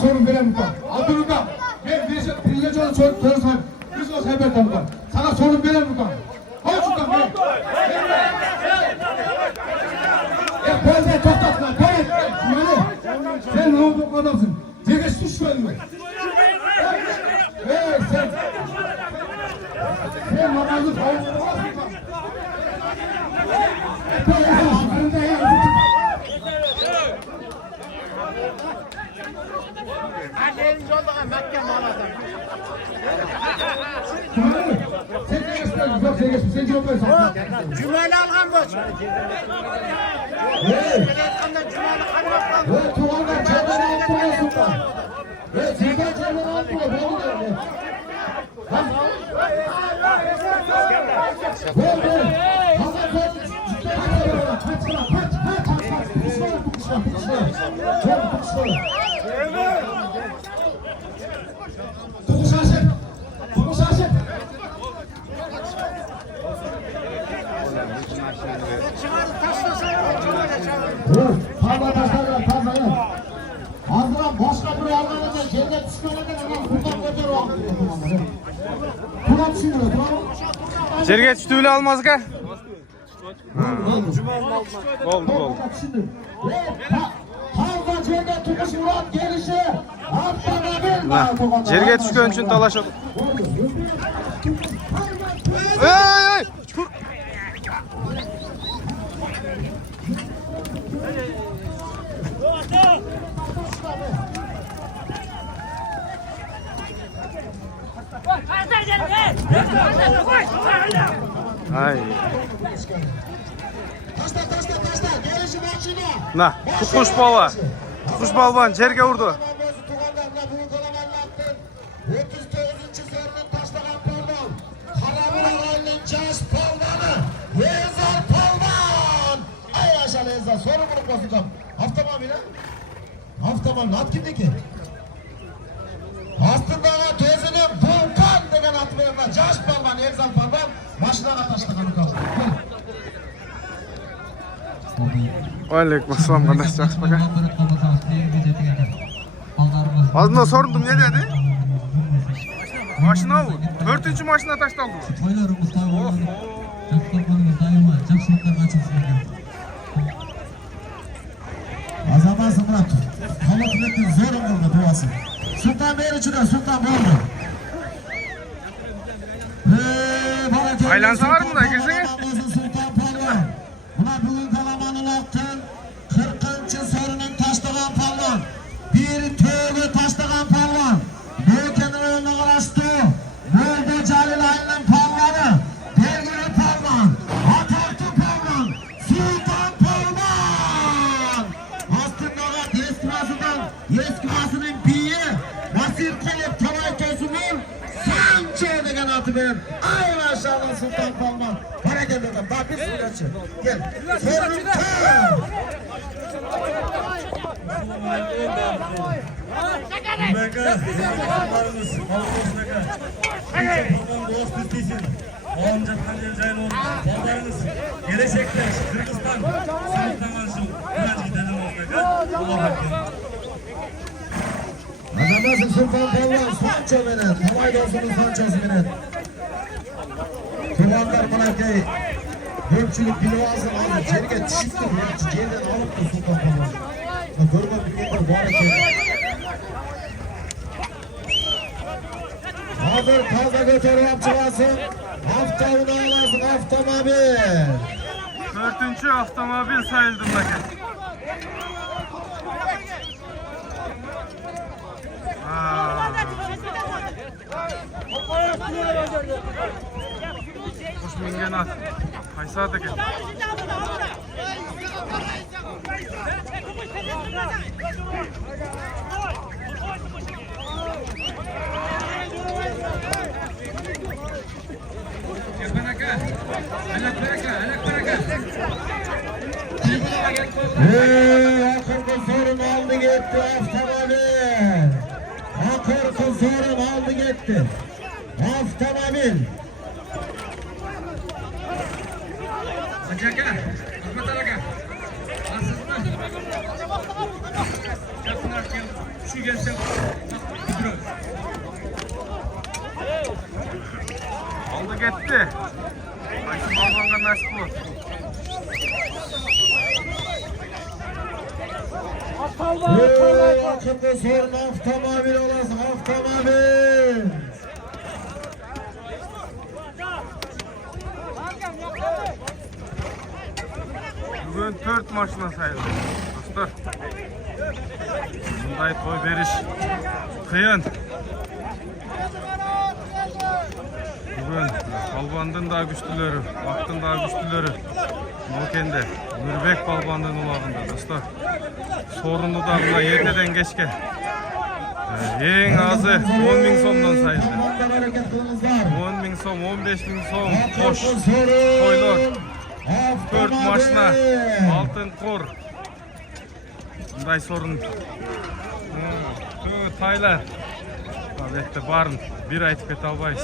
sorun veremem. Abdülhamid, ben birinci çoğun sorun biz o sefer tanıdım. Sana sorun veremem. Koy şuradan be. Böyle toktatma. Böyle. Sen ne oldu adamsın? Cegeç düşmedin mi? Sen namazı savunma var mı? Annenin yolda Mekke mağarada. Sen ne geçmiyorsun? Yok sen geçmiyorsun. Sen cevap versin. Cümleyle algan boş. Ve tuğanlar çadırı attırıyorsun da. Ve zirve çadırı attırıyor. Beni de. Azram başka buraya almanınca cennet düşmanıdır ama buradan götür o akıllı. Turat şimdi turat. Jerge tutuğuyla almaz ka? Oldu. Halda cennet tutuş Murat gelişi. Haftada bir. Jerge düşkön için talaş oldu. Hey! Ay. Taşla gelişi başına. Na, tutmuş baba. Tutmuş balban, Jerge vurdu. 39. sorunun taşlagan polvon. Karabul ağayının caş polvonu. Ezal polvon. Ay aşağı Ezal. Soru vurup basacağım. Hafta mı abi lan? Hafta mı? At kimdeki? Aslında tezinin Vulkan degen atı verdi. Caş polvon, Ezal polvon. Başına taşlagan ukan. Aleykümselam kardeş, жақсы baka. Алдында sordum, ne dedi? Maşına o. 4. maşına taşlandı. Toylarımız daim olur. Çakmaklarımız daim var. Çakşılıklar açılsın ekan. Azamazın Murat. Halatmetin zor oldu duası. Sultan Beyliçi'den Sultan Beyli. Aylansa var mı da girsene? Sultan Palvan. Buna bugün kalamanın altın 40. sorunun taşlagan palvan. Bir tövbe taşlagan palvan. Mevkenin önüne karıştı. Mölde Calil Ayın'ın palvanı. Belgili palvan. Atartı palvan. Sultan palvan. Aslında eskimasının piyi. Nasir Kolup Tanay Tosun'un Sancho degen atı ben. Ay maşallah Sultan palvan. Para gel dedim. Bak bir süreççi. Gel. Sorun tam. Gelecekte Kırgızistan sınıftan alışım biraz gidelim olacak. Adamazın Sultan Palvan Sancho benen. Havay dosunun Sancho'su benen. Kurbanlar Malakay. Gökçülük bilivazın aldı. Cerge tişiktir. Cerden alıp da Sultan Palvan. Görme bilgidir bu hareket. Hazır taza götürüyorum çıkasın. Hafta unağlasın avtomobil. 4. avtomobil sayıldı baka. Hoş mingen at. Haysa deke. Akırkı sorun aldı gitti avtomobil. Akırkı sorun aldı gitti. Avtomobil. Acaka, Ahmet Araka. Nasılsın? Çakınlar gel. Şu Aldı gitti. Qaysi balvonga nasib bo'ldi. Akıllı sorun avtomobil olasın, avtomobil. Bugün 4 maçına sayıldı. Dostlar. Bunday toy beriş kıyın. Bugün balbandın daha güçlüleri, vaktın daha güçlüleri. Nokende, Mürbek balbandın ulağında dostlar. Sorunlu da buna yerdeden geçken. En azı 10.000 somdan sayıldı. 10.000 som, 15.000 som, koş, toylar. 4 maçına altın kor. Bunday sorun. Taylar. Albatta barın bir aytып kete albayız.